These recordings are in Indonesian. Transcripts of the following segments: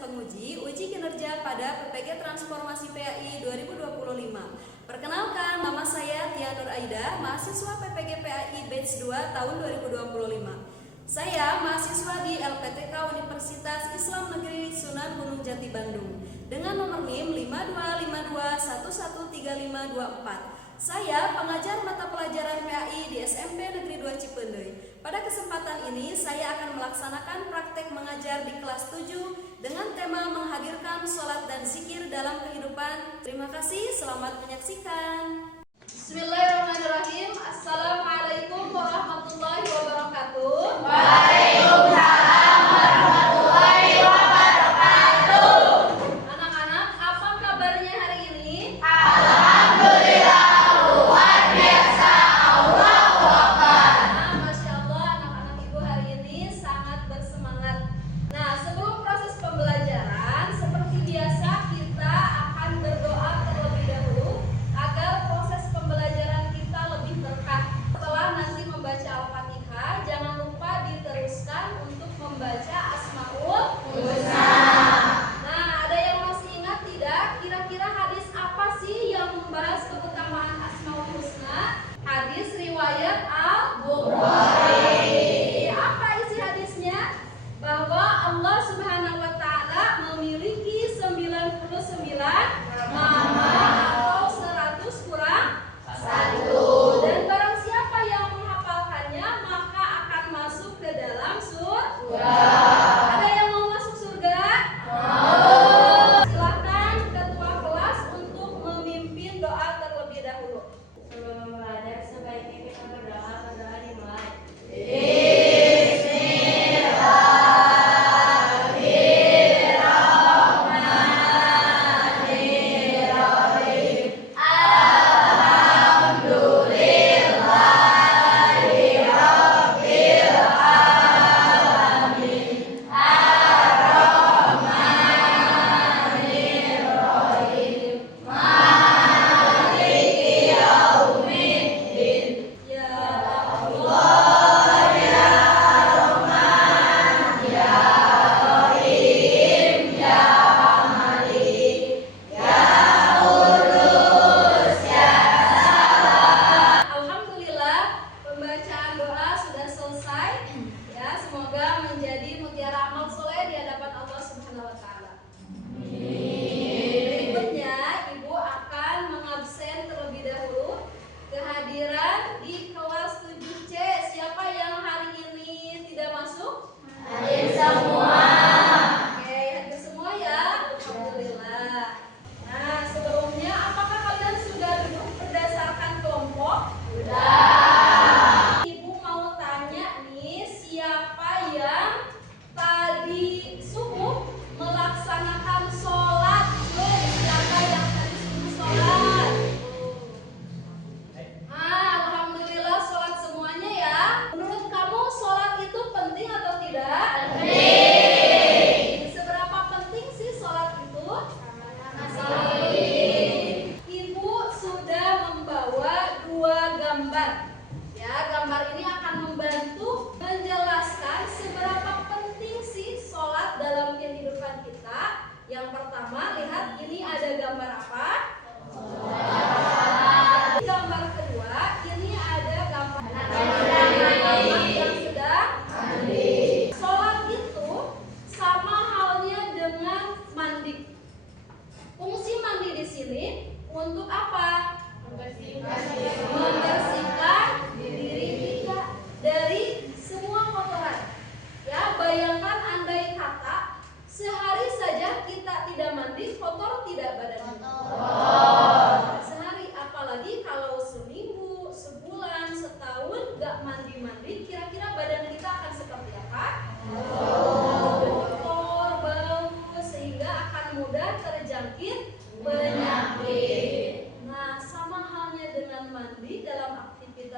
penguji uji kinerja pada PPG Transformasi PAI 2025. Perkenalkan, nama saya Tia Nur Aida, mahasiswa PPG PAI Batch 2 tahun 2025. Saya mahasiswa di LPTK Universitas Islam Negeri Sunan Gunung Jati Bandung dengan nomor NIM 5252113524. Saya pengajar mata pelajaran PAI di SMP Negeri 2 Cipendei. Pada kesempatan ini saya akan melaksanakan praktek mengajar di kelas 7 dengan tema menghadirkan sholat dan zikir dalam kehidupan. Terima kasih, selamat menyaksikan. Bismillahirrahmanirrahim. Assalamualaikum warahmatullahi wabarakatuh. Waalaikumsalam warahmatullahi wabarakatuh. Anak-anak, apa kabarnya hari ini? Alhamdulillah, luar biasa. Allahu Akbar. Masya Allah, anak-anak ibu hari ini sangat bersemangat. Nah, sebelum proses pembelajaran, seperti biasa kita akan berdoa terlebih dahulu agar proses pembelajaran kita lebih berkah. Setelah nanti membaca Al-Fatihah, jangan lupa diteruskan untuk membaca Asmaul Husna. Nah, ada yang masih ingat tidak? Kira-kira hadis apa sih yang membahas keutamaan Asmaul Husna? Hadis riwayat Al-Bukhari. Apa isi hadisnya? Bahwa Allah Subhanahu wa taala memiliki 99 nama atau 100 kurang 1. Dan barang siapa yang menghafalkannya maka akan masuk ke dalam surga. Ada yang mau masuk surga? Silakan ketua kelas untuk memimpin doa terlebih dahulu. Sebelum belajar sebaiknya kita berdoa dimulai.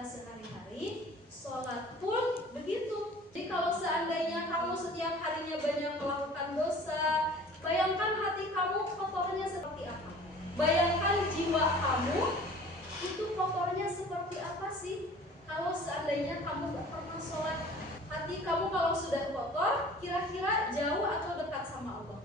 Sehari-hari, sholat pun begitu. Jadi kalau seandainya kamu setiap harinya banyak melakukan dosa, bayangkan hati kamu kotornya seperti apa. Bayangkan jiwa kamu itu kotornya seperti apa sih. Kalau seandainya kamu gak pernah sholat, hati kamu kalau sudah kotor, kira-kira jauh atau dekat sama Allah?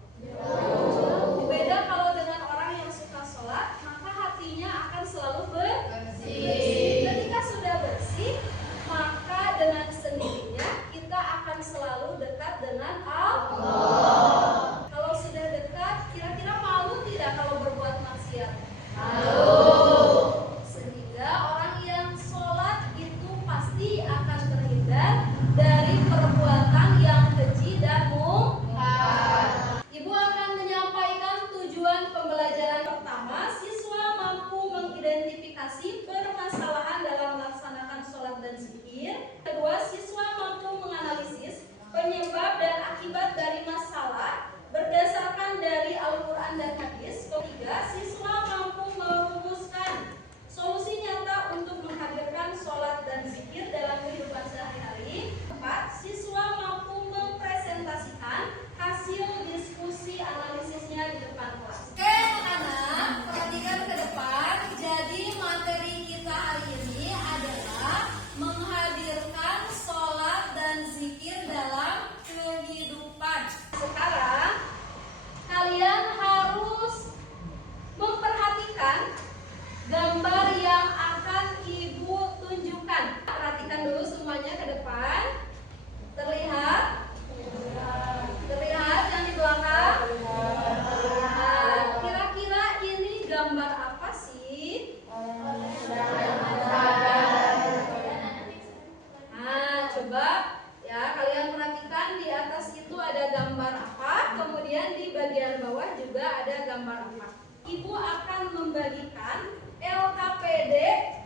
ada gambar apa? Ibu akan membagikan LKPD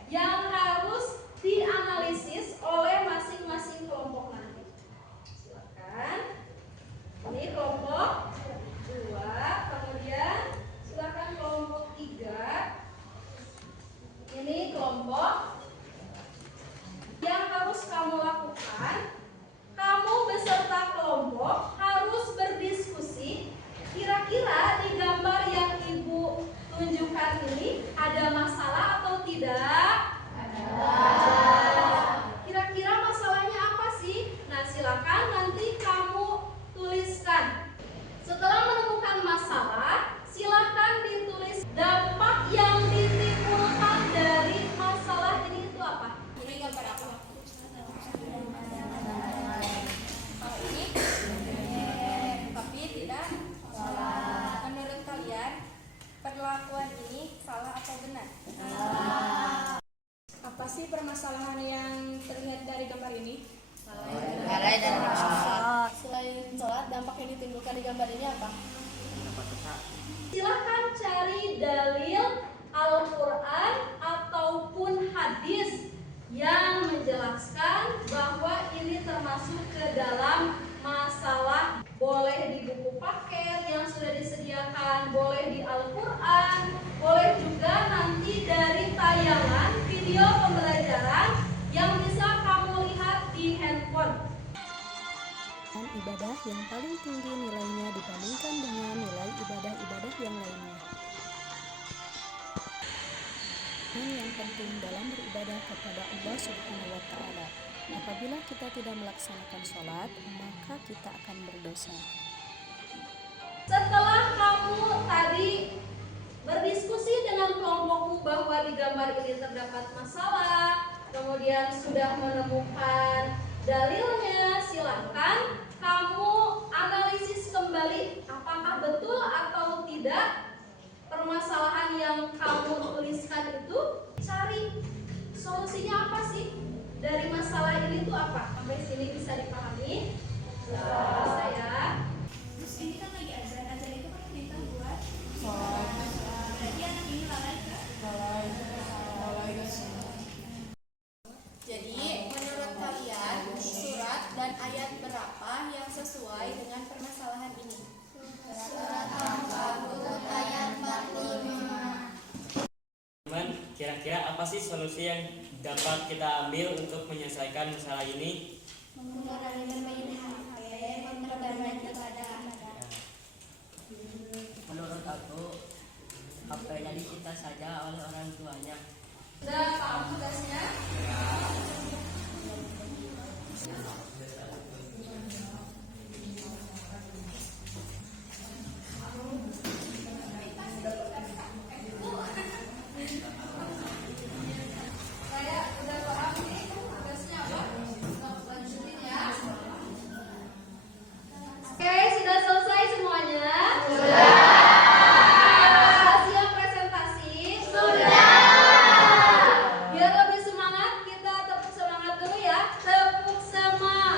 yang harus dianalisis oleh masing-masing kelompok nanti. Silakan. Ini kelompok 2, kemudian silakan kelompok 3. Ini kelompok. Yang harus kamu lakukan, kamu beserta kelompok harus berdiskusi. Kira-kira di gambar yang Ibu tunjukkan ini ada masalah atau tidak? Ada. Kira-kira masalahnya apa sih? Nah, silakan nanti kamu tuliskan. Setelah menemukan masalah, silakan ditulis dampak yang ditimbulkan dari masalah ini itu apa? Ini gambar apa? Kalau ini tapi tidak salah. Menurut kalian perlakuan ini salah atau benar? Apa sih permasalahan yang terlihat dari gambar ini? Selain sholat, dampak yang ditimbulkan di gambar ini apa? Silahkan cari dalil Al-Quran ataupun hadis yang menjelaskan bahwa ini termasuk ke dalam masalah. Boleh di buku paket yang sudah disediakan, boleh di Al-Quran, boleh juga nanti dari tayangan video pembelajaran yang bisa kamu lihat di handphone. Ibadah yang paling tinggi nilainya dibandingkan dengan nilai ibadah-ibadah yang lainnya. Dan yang penting dalam beribadah kepada Allah Subhanahu wa Ta'ala, apabila kita tidak melaksanakan sholat, maka kita akan berdosa. Setelah kamu tadi berdiskusi dengan kelompokmu bahwa di gambar ini terdapat masalah, kemudian sudah menemukan dalilnya, silakan kamu analisis kembali apakah betul atau tidak permasalahan yang kamu tuliskan itu. Cari solusinya apa sih dari masalah ini tuh apa? Sampai sini bisa dipahami? Bisa ya. Terus ini kan lagi azan itu kan perintah buat berarti anak ini lalai kan? Jadi, menurut kalian, surat dan ayat berapa yang sesuai dengan permasalahan ini? Surat 40, ayat 45. Teman, kira-kira apa sih solusi yang dapat kita ambil untuk menyelesaikan masalah ini? Mengurangi bermain HP, memperbanyak ibadah. Menurut aku, HP-nya disita saja oleh orang tuanya. Sudah paham tugasnya? Saya udah paham nih tugasnya apa? Lanjutin ya. Oke, sudah selesai semuanya? Sudah. Siap presentasi? Sudah. Biar lebih semangat, kita tepuk semangat dulu ya. Tepuk semangat.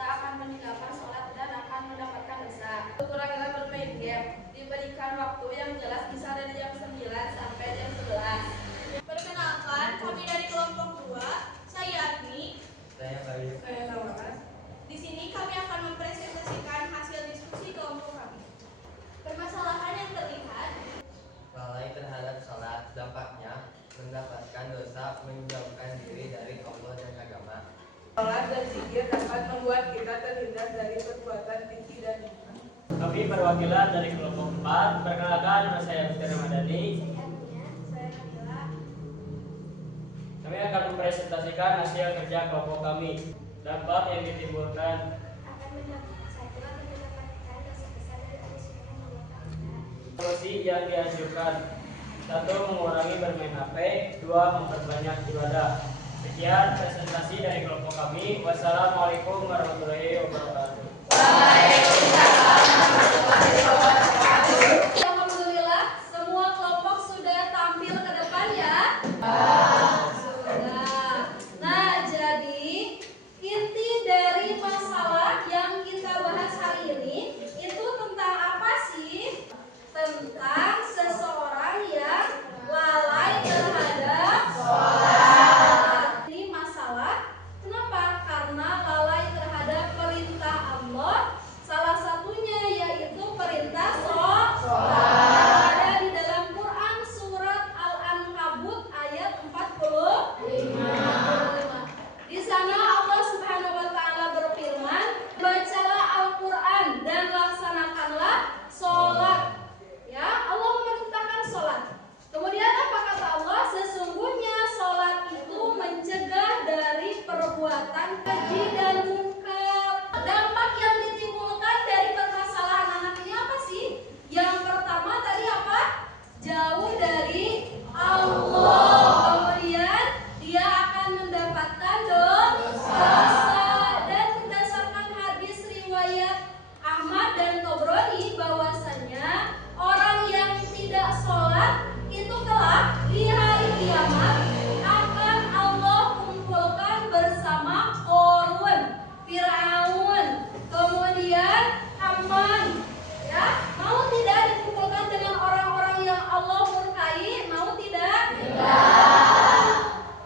kita akan meninggalkan sholat dan akan mendapatkan dosa. Kurang-kurangnya bermain game, diberikan waktu yang jelas bisa dari jam 9 sampai jam 11. Perkenalkan, kami dari kelompok 2, saya Agni. Saya Bayu. Saya Lawaras. Di sini kami akan mempresentasikan hasil diskusi kelompok kami. Permasalahan yang terlihat lalai terhadap salat, dampaknya mendapatkan dosa, menjauhkan diri dari Allah dan agama. Salat dan zikir dapat membuat kita terhindar dari perbuatan keji dan dosa. Kami perwakilan dari kelompok 4. Perkenalkan, nama saya Mr. Ramadhani. Kami akan mempresentasikan hasil kerja kelompok kami. Dampak yang ditimbulkan solusi yang dianjurkan: 1. Mengurangi bermain HP. 2. Memperbanyak ibadah. Sekian presentasi dari kelompok kami. Wassalamualaikum warahmatullahi wabarakatuh. Alhamdulillah, semua kelompok sudah tampil ke depan ya. Sudah. Nah, jadi inti dari masalah yang kita bahas hari ini itu tentang apa sih? Tentang seseorang yang lalai terhadap sholat. Ini masalah kenapa? Karena lalai terhadap perintah Allah. Salah satunya yaitu perintah sholat. Ada di dalam Quran surat Al-Ankabut ayat 45. Di sana Allah Subhanahu wa taala berfirman, "Bacalah Al-Qur'an dan laksanakanlah sholat." Ya, Allah memerintahkan sholat. Kemudian apa kata Allah? Sesungguhnya sholat itu mencegah dari perbuatan keji dan munkar. Dampak yang ditimbulkan dari permasalahan anak ini apa sih? Yang pertama tadi apa? Jauh dari Allah. Kemudian dia akan mendapatkan dosa. Dan berdasarkan hadis riwayat Ahmad dan Tobroni bahwasanya orang yang tidak sholat itu kelak di hari kiamat akan Allah kumpulkan bersama Qarun, Fir'aun, kemudian Haman. Ya, mau tidak dikumpulkan dengan orang-orang yang Allah murkai? Mau tidak? Tidak.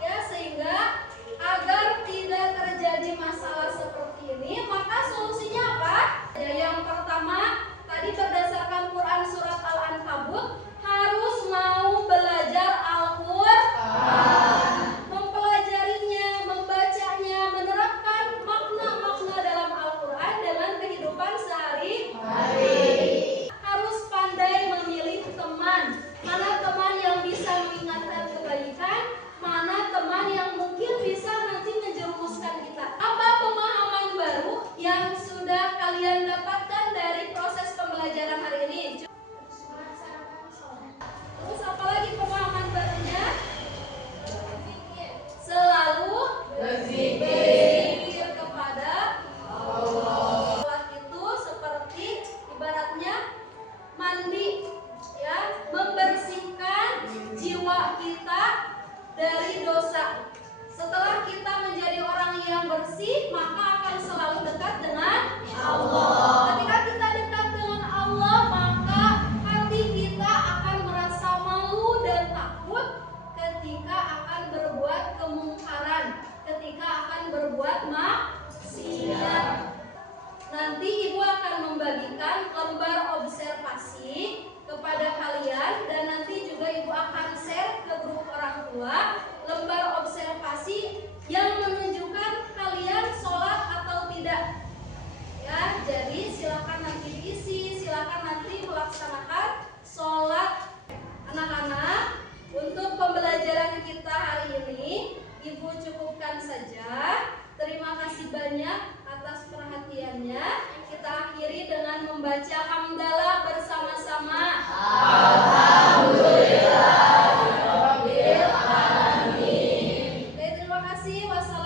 Ya, sehingga agar tidak terjadi masalah seperti ini, maka solusinya apa? Ya, yang pertama tadi berdasarkan Quran surat Al-Ankabut harus mau belajar Al-Qur'an, mempelajarinya, membacanya, menerapkan makna-makna dalam Al-Qur'an dengan kehidupan sehari-hari. Harus pandai memilih teman. Mana teman yang bisa mengingatkan kebaikan, mana teman yang mungkin bisa nanti menjerumuskan kita. Apa pemahaman baru yang sudah kalian dapatkan dari proses pembelajaran hari ini? Terus apa lagi pemahaman barunya? Selalu berzikir kepada Allah. Sholat itu seperti ibaratnya mandi, ya, membersihkan jiwa kita dari dosa. Setelah kita menjadi orang yang bersih, maka akan selalu dekat dengan Allah. Ketika kita dekat dengan Allah, maka hati kita akan merasa malu dan takut ketika akan berbuat kemungkaran, ketika akan berbuat maksiat. Nanti Ibu akan membagikan lembar observasi kepada kalian dan nanti juga Ibu akan share ke grup orang tua lembar observasi yang menunjukkan kalian sholat atau tidak. Ya, jadi silakan nanti diisi, silakan nanti melaksanakan sholat. Anak-anak, untuk pembelajaran kita hari ini Ibu cukupkan saja. Terima kasih banyak atas perhatiannya. Kita akhiri dengan membaca hamdalah bersama-sama. Alhamdulillah. Terima kasih. Wassalamualaikum.